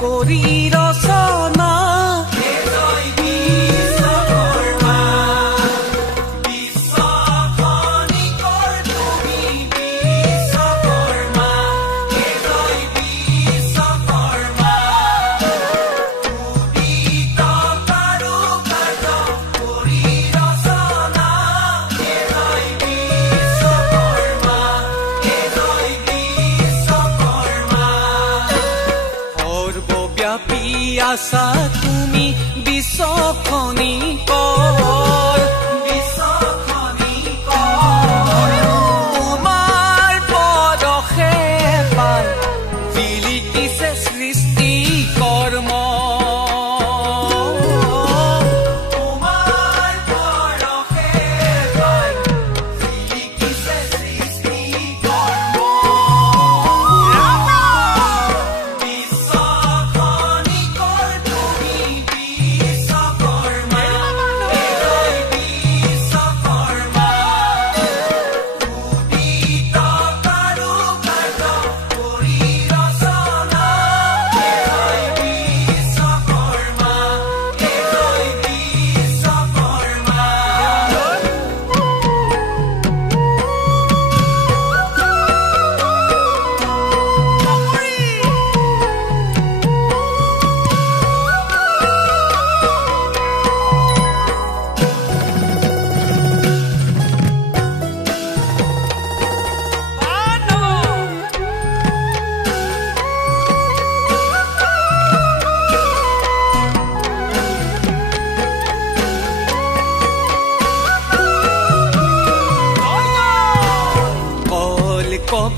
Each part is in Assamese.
কৰি ৰচনা আছা তুমি বিশ্বখনিকৰ তোমাৰ পৰশে পাই জিলিকিছে সৃষ্টি কৰ্ম তোমাৰ পৰশে পাই জিলিকিছে সৃষ্টি কৰ্ম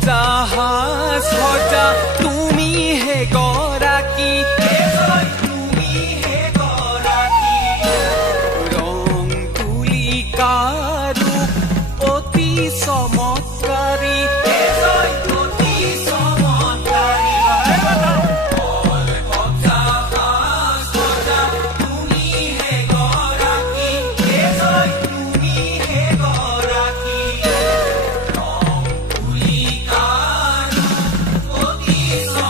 জাহাজ সজা তুমি হে গৰাকী ৰং তুলিকা ৰূপ অতি চমৎকাৰী So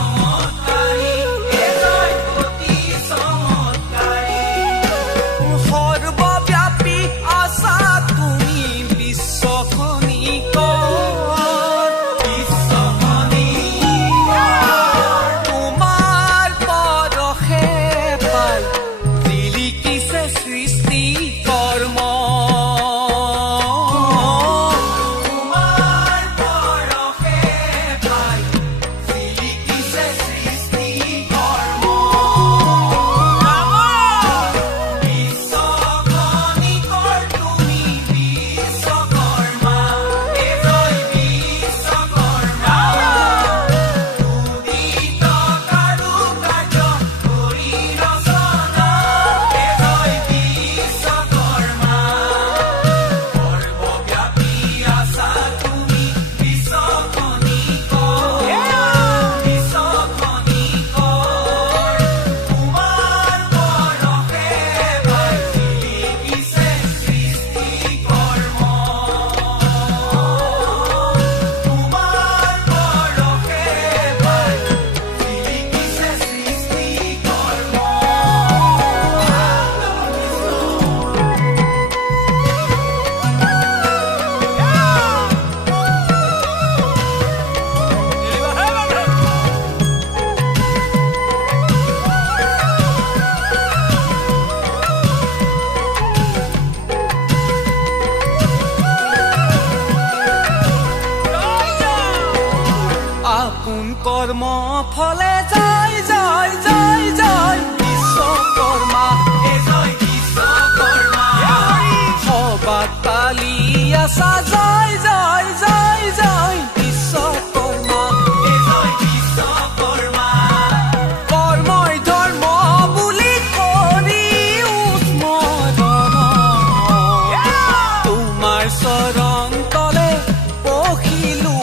কৰ্ম ফলে জয় জয় জয় জয় বিশ্বকৰ্মা সবাত পালি আছা জয় জয় জয় জয় বিশ্বকৰ্মা কৰ্মই ধৰ্ম বুলি কৰি স্মৰণ তোমাৰ চৰণ তলে পখিলো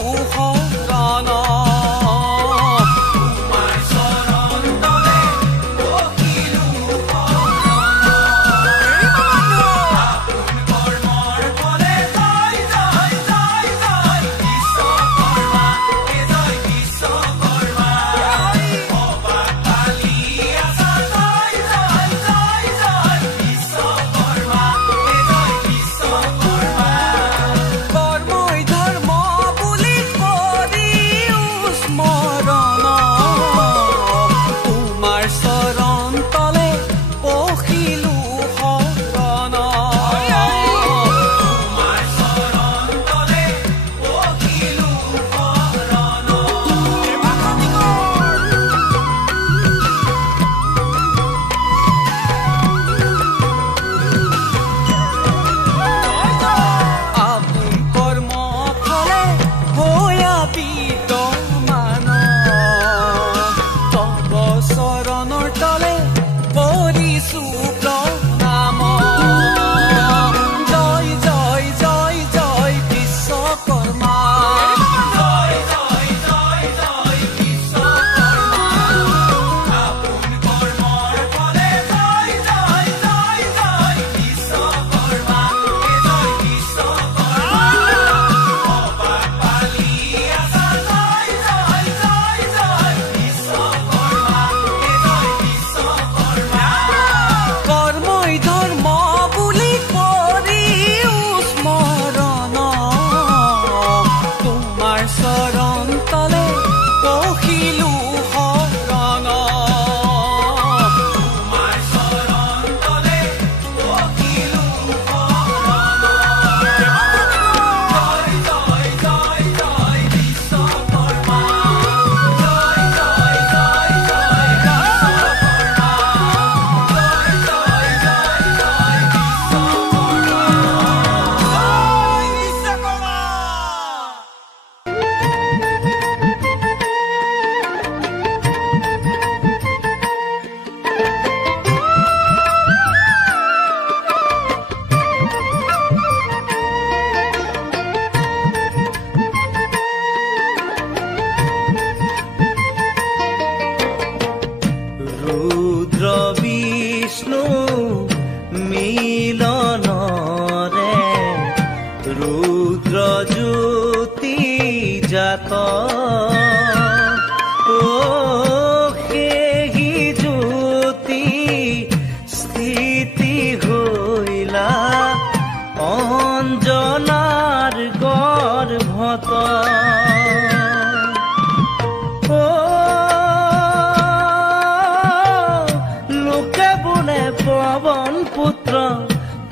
শৰণ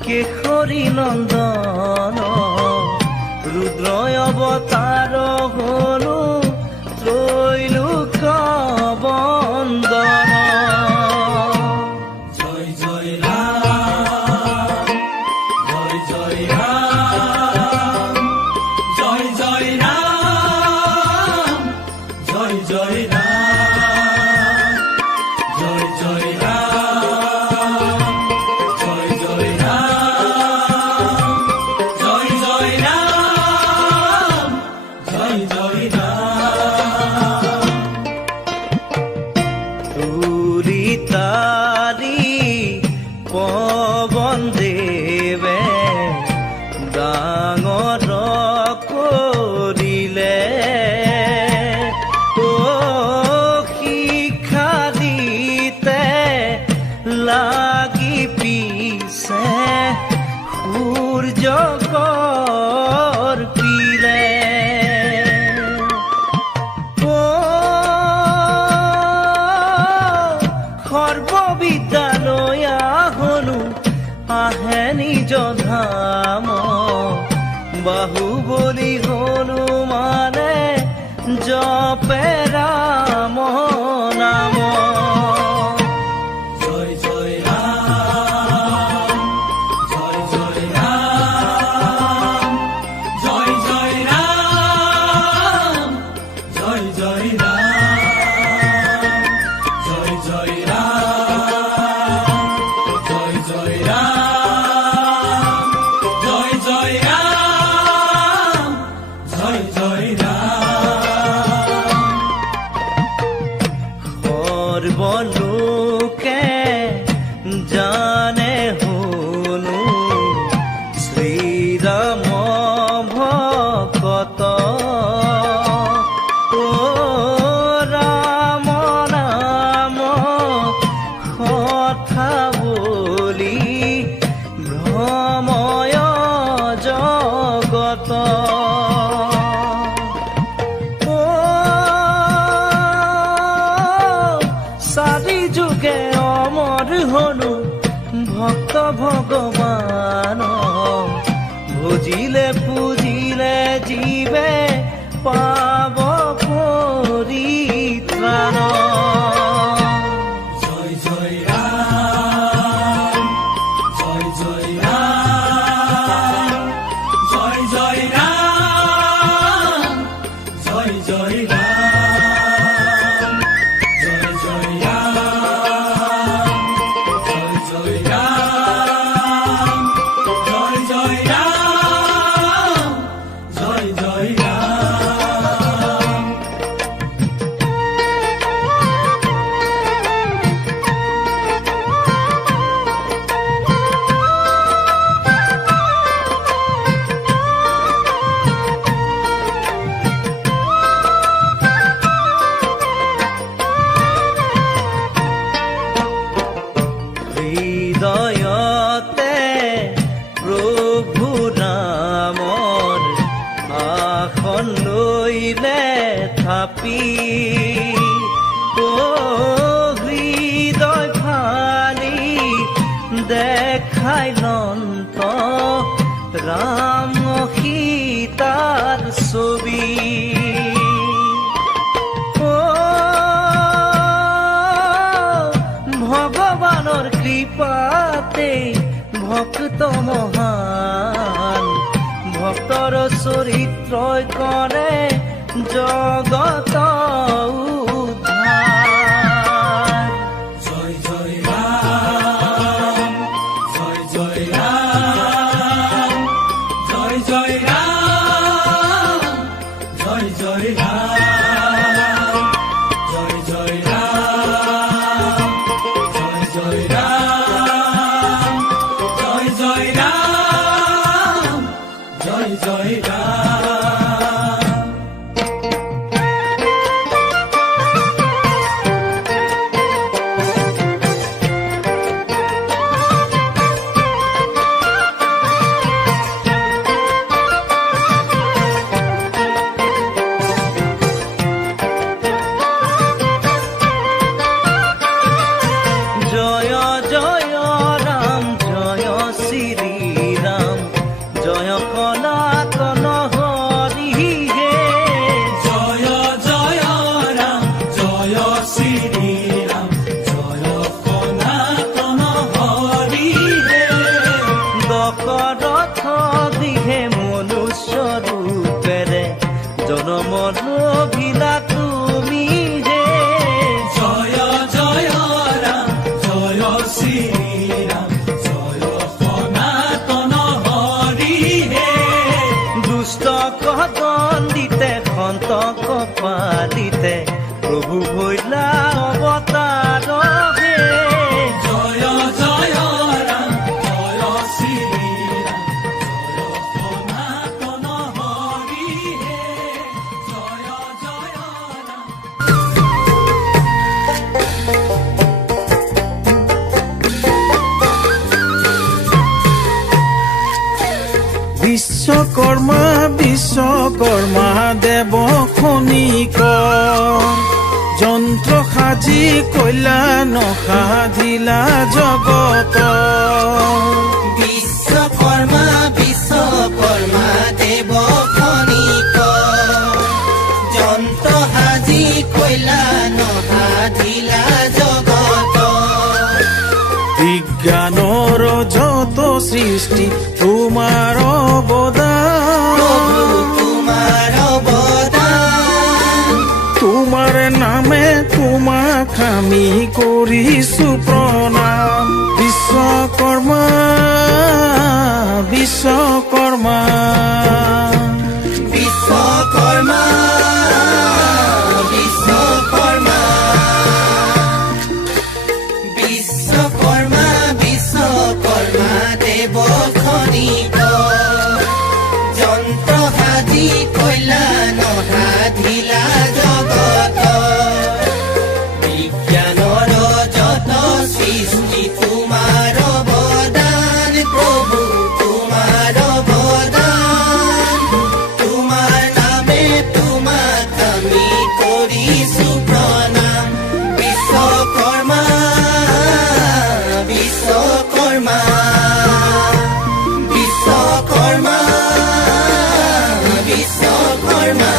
কেশৰী নন্দন ৰুদ্ৰয় অৱতাৰ হলো ত্ৰৈলোক বন্দন জয় জয় ৰাম জয় জয় ৰাম জয় জয় ৰাম জয় জয় ৰাম জয় জয় ৰাম জয় জয় ৰাম জয় জয় ৰাম জয় জয় ৰাম তুলিতালি পৱন দেৱে ডাঙৰ কৰিলে শিক্ষা দিতে লাগি পিছে সূৰ্যকৰ পিলে সৰ্ববিদ্যালয় হলো আহে নিজ ধাম বাহুবলী হলো মানে জপে ৰাম নাম। জয় জয় রাম, জয় জয় রাম, জয় জয় রাম, জয় জয় রাম, জয় জয় রাম, জয় জয় রাম, জয় জয় রাম, জয় জয় রাম। সৰ্বলোকে জানে শুনো শ্ৰীৰাম ভকত। ও ৰাম নাম কথা বুলি ভ্ৰময় জগত। চাৰি যুগে অমৰ হনো ভক্ত ভগৱান। ভজিলে পূজিলে জীৱে পাব পৰিত্ৰাণ। জয় জয় রাম, জয় জয় রাম, জয় জয় রাম, জয় জয় রাম, জয় জয় রাম, জয় জয় রাম, জয় জয় রাম, জয় জয় রাম। হৃদয়তে প্ৰভু নামৰ আসন লৈলে থাপি। ও হৃদয় ফালি দেখাই লন্ত ৰাম সীতাৰ ছবি। ভগৱানৰ কৃপাতে ভক্ত মহান। ভক্তৰ চৰিত্ৰই কৰে জগত উদ্ধাৰ। জয় জয় রাম, জয় জয় রাম, জয় জয় রাম, জয় জয় রাম, জয় জয় রাম, জয় জয় রাম, জয় জয় রাম, জয় জয় রাম। জয় জয় ৰাম, জয় শ্ৰী ৰাম, জয় সনাতন হৰি হে। জয় জয় ৰাম, জয় শ্ৰী ৰাম, জয় সনাতন হৰি হে। দশৰথ গৃহে মনুষ্য ৰূপেৰে জনমৰ ভিলা তুমি হে। জয় জয় ৰাম, জয় শ্ৰী ৰাম, জয় সনাতন হৰি হে। দুষ্ট কদণ্ডিতে সন্তক পালিতে প্ৰভু ভৈলা অৱতাৰ হে। জয় জয় ৰাম, জয় শ্ৰী ৰাম, জয় সনাতন হৰি হে। জয় জয় ৰাম। বিশ্বকৰ্মা বিশ্বকৰ্মা দেৱ খনিক যন্ত্ৰ সাজি কল্যাণ সাধিলা জগত। বিশ্বকৰ্মা বিশ্বকৰ্মা দেৱ খনিক যন্ত্ৰ সৃষ্টি তোমাৰ অৱদান তোমাৰ অৱদান তোমাৰ নামে তোমাক আমি কৰিছো প্ৰণাম বিশ্বকৰ্মা বিশ্বকৰ্মা বিশ্বকৰ্মা বিশ্বকৰ্মা বিশ্বকৰ্মা বিশ্বকৰ্মা দেৱ খনিক যন্ত্ৰ সাজি কল্যাণ সাধিলা জগত বিজ্ঞানৰ যত সৃষ্টি তোমাৰ অৱদান প্ৰভু তোমাৰ অৱদান তোমাৰ নামে তোমাক আমি কৰিছো প্ৰণাম বিশ্বকৰ্মা বিশ্বকৰ্মা বিশ্বকৰ্মা বিশ্বকৰ্মা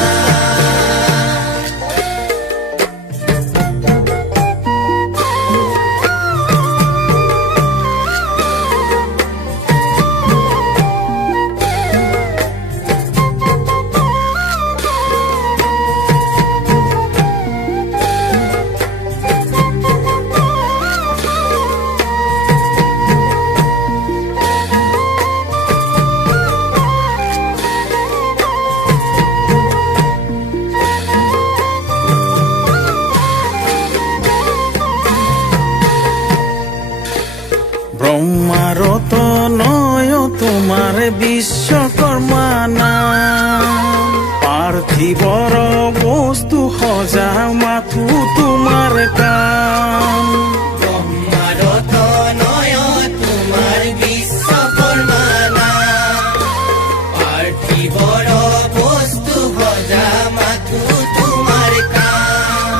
ব্ৰহ্মাৰত নয় তোমাৰ বিশ্বকৰ্মা নাম পাৰ্থিৱৰ বস্তু সজা মাথো তোমাৰ কাম ব্ৰহ্মাৰত নয় তোমাৰ বিশ্বকৰ্মা নাম পাৰ্থিৱৰ বস্তু সজা মাথো তোমাৰ কাম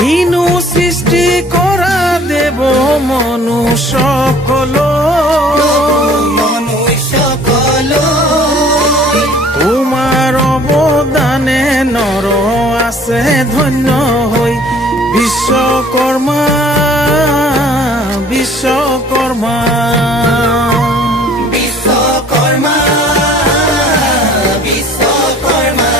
কিনো সৃষ্টি কৰা দেৱ মনুষ্যকল মনুষ্যকল তোমাৰ অৱদানে নৰ আছে ধন্য হৈ বিশ্বকৰ্মা বিশ্বকৰ্মা বিশ্বকৰ্মা বিশ্বকৰ্মা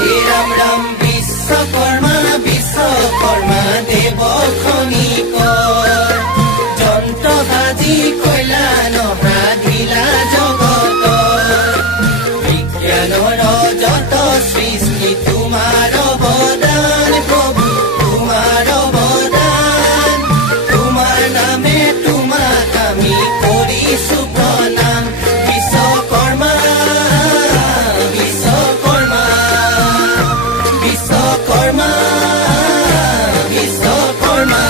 হে ৰাম ৰাম বিশ্বকৰ্মা বিশ্বকৰ্মা দেৱ খনিক যন্ত্ৰ সাজি কল্যাণ সাধিলা জগত বিজ্ঞানৰ যত সৃষ্টি তোমাৰ অৱদান প্ৰভু তোমাৰ অৱদান তোমাৰ নামে তোমাক আমি কৰিছো প্ৰণাম বিশ্বকৰ্মা বিশ্বকৰ্মা বিশ্বকৰ্মা বিশ্বকৰ্মা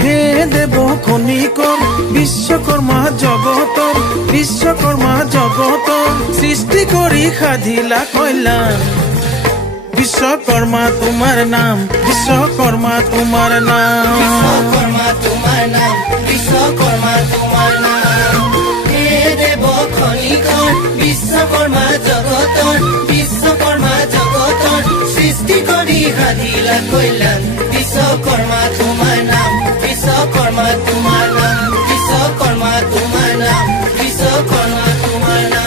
হে দেৱ খনিকৰ বিশ্বকৰ্মা জগতৰ বিশ্বকৰ্মা জগতৰ সৃষ্টি কৰি সাধিলা কল্যাণ বিশ্বকৰ্মা তোমাৰ নাম বিশ্বকৰ্মা তোমাৰ নাম বিশ্বকৰ্মা তোমাৰ নাম বিশ্বকৰ্মা তোমাৰ নাম হে দেৱ খনিকৰ বিশ্বকৰ্মা জগতৰ বিশ্বকৰ্মা জগতৰ সৃষ্টি কৰি সাধিলা কল্যাণ বিশ্বকৰ্মা তোমাৰ নাম বিশ্বকৰ্মা তোমাৰ নাম বিশ্বকৰ্মা তোমাৰ নাম বিশ্বকৰ্মা তোমাৰ নাম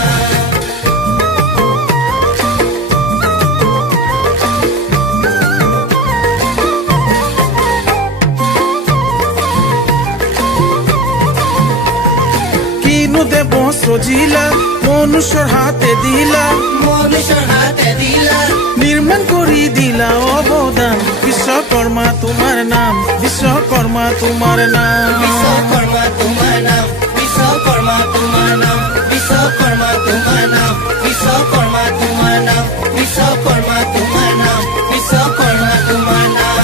কিনো দেৱ সজিলা মনুষ্যৰ হাতে দিলা মনুষ্যৰ হাতে দিলা নিৰ্মাণ কৰি দিলা অৱদান বিশ্বকৰ্মা তোমাৰ নাম বিশ্বকৰ্মা তোমাৰ নাম বিশ্বকৰ্মা তোমাৰ নাম বিশ্বকৰ্মা তোমাৰ নাম বিশ্বকৰ্মা তোমাৰ নাম বিশ্বকৰ্মা তোমাৰ নাম বিশ্বকৰ্মা তোমাৰ নাম বিশ্বকৰ্মা তোমাৰ নাম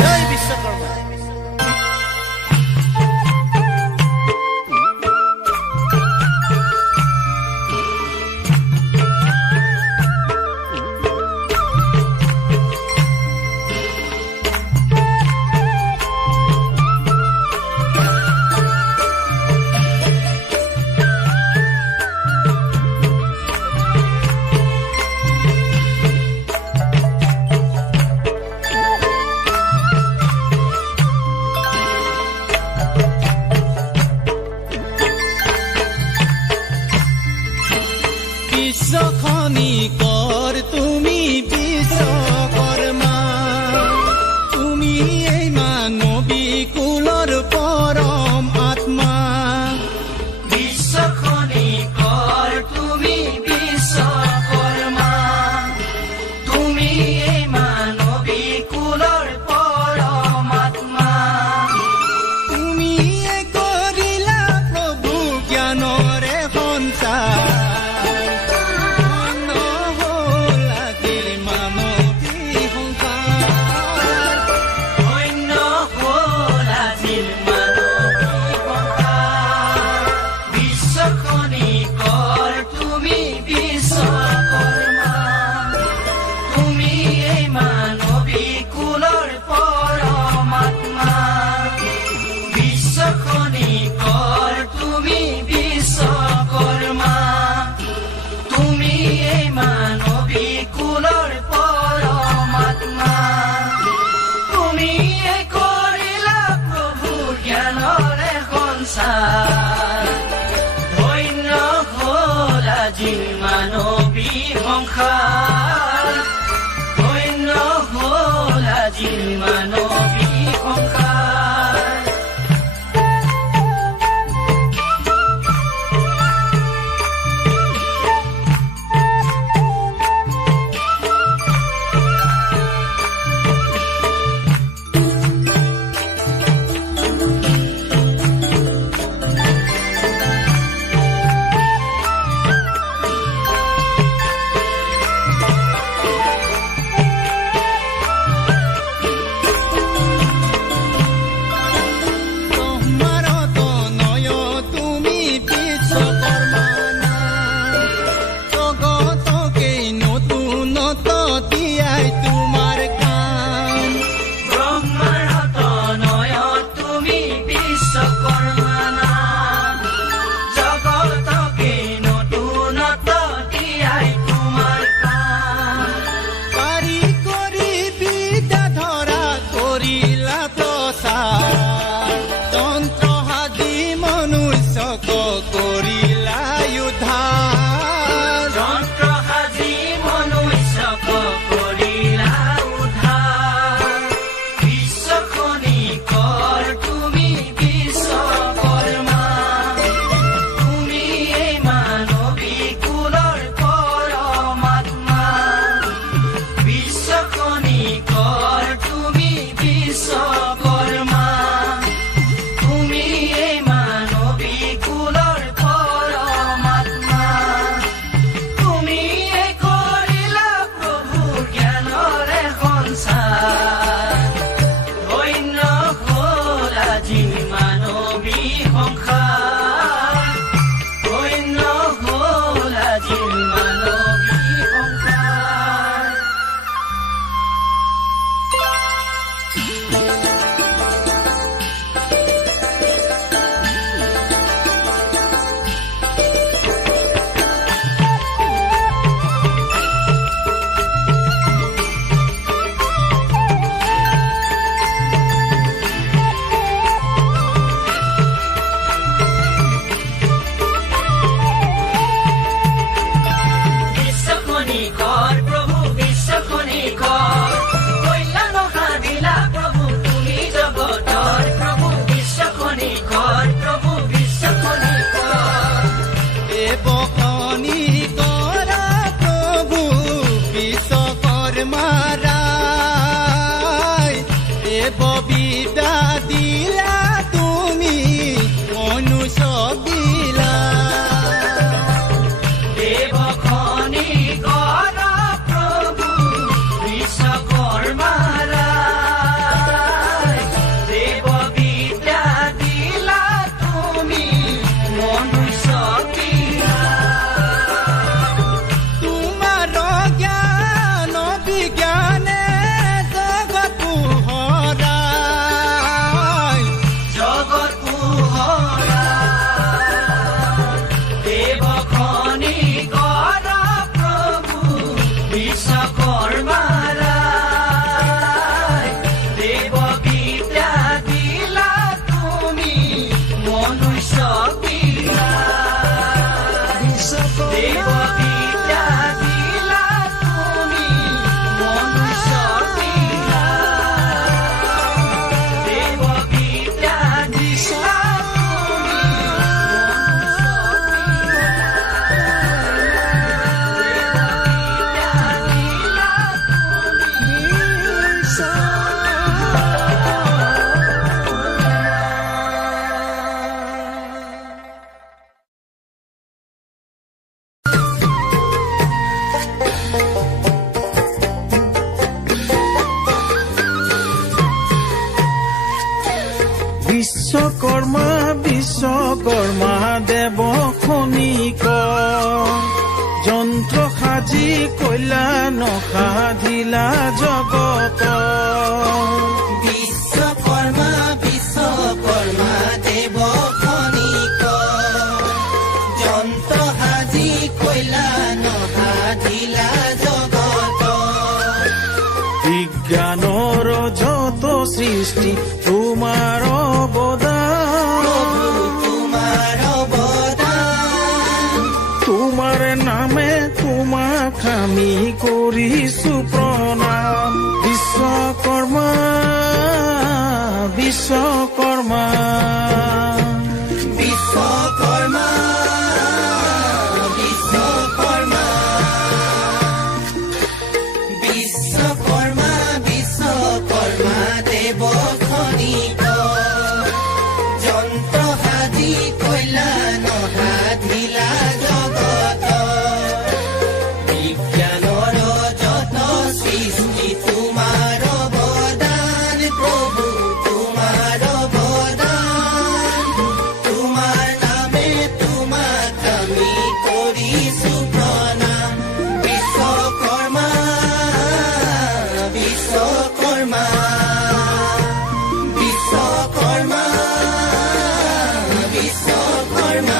জয় বিশ্বকৰ্মা সংসাৰ ধন্য হল আজি মানৱী সংসাৰ ধন্য হল আজি মানৱী সংসাৰ বিশ্বকৰ্মা বিশ্বকৰ্মা দেৱ খনিক যন্ত্ৰ সাজি কইলা নসাধিলা জগত বিশ্বকৰ্মা বিশ্বকৰ্মা দেৱ খনিক যন্ত্ৰ সাজি কইলা নসাধিলা জগত বিজ্ঞানৰ যত সৃষ্টি তোমাৰ অৱদান কৰিছো প্ৰণাম বিশ্বকৰ্মা বিশ্বকৰ্মা বিশ্বকৰ্মা বিশ্বকৰ্মা বিশ্বকৰ্মা বিশ্বকৰ্মা দেৱ খনিক যন্ত্ৰ সাজি কল্যাণ সাধিলা জগত বিজ্ঞানৰ যত সৃষ্টি তোমাৰ অৱদান প্ৰভু তোমাৰ অৱদান তোমাৰ নামে তোমাক আমি কৰিছো প্ৰণাম বিশ্বকৰ্মা বিশ্বকৰ্মা বিশ্বকৰ্মা বিশ্বকৰ্মা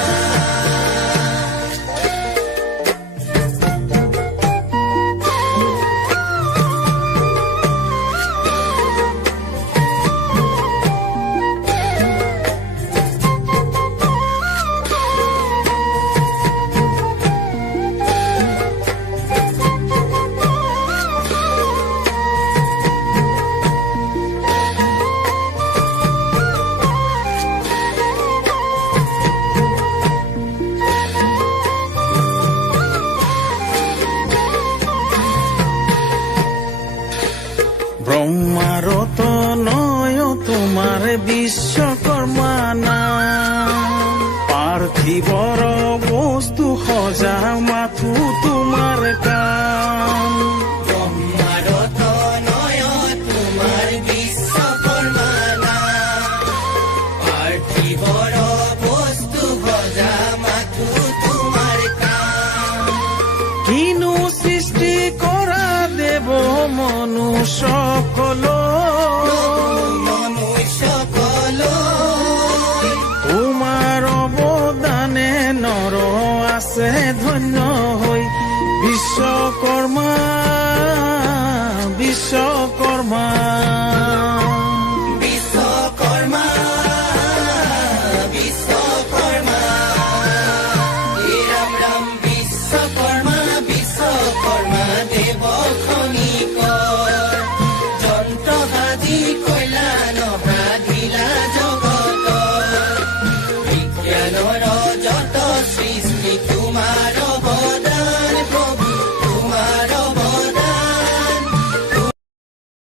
ব্ৰহ্মাৰত নয় তোমাৰ বিশ্বকৰ্মা নাম পাৰ্থিৱৰ বস্তু সজা মাথো তোমাৰ কাম ব্ৰহ্মাৰত নয় তোমাৰ বিশ্বকৰ্মা নাম পাৰ্থিৱৰ বস্তু সজা মাথো তোমাৰ কাম কিনো সৃষ্টি কৰা দেৱ মনুষ্যসকলক তোমাৰ অৱদানে নৰ আছে ধন্য হৈ বিশ্বকৰ্মা বিশ্বকৰ্মা